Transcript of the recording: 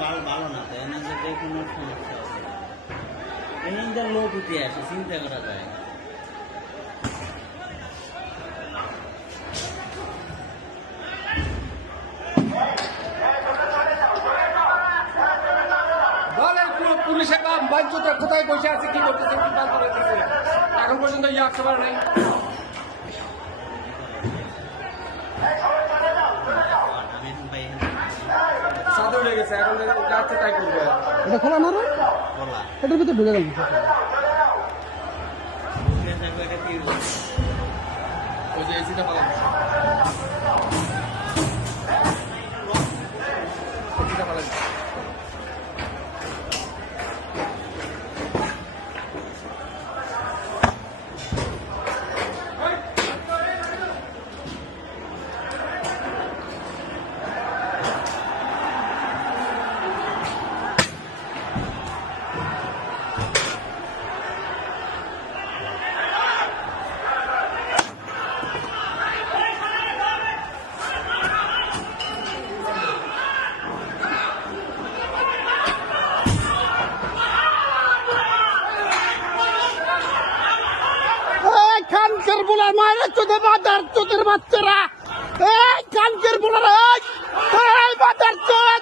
ভালো না তাই না, যে কোনো সমস্যা আছে এখানকার লোক উঠে আসে, চিন্তা করা যায়। পুলিশের কাম বাঞ্চুতে কোথায় বসে আছে, কি করতেছে, কি কাজ করতেছে, এখন পর্যন্ত ইয়ে আসতে পারে নাই। সাদা উঠে গেছে, এখন যাচ্ছে তাই করবে। এটা খোলা না, এটার ভিতরে ঢুকে গেল। ওই যে এসিটা পালাম, এসিটা পালাম। কানকের বোলার মায়ের চোখে বাজার চোখের বাচ্চারা, এই কানকের বোলার, এই বাজার চোখ।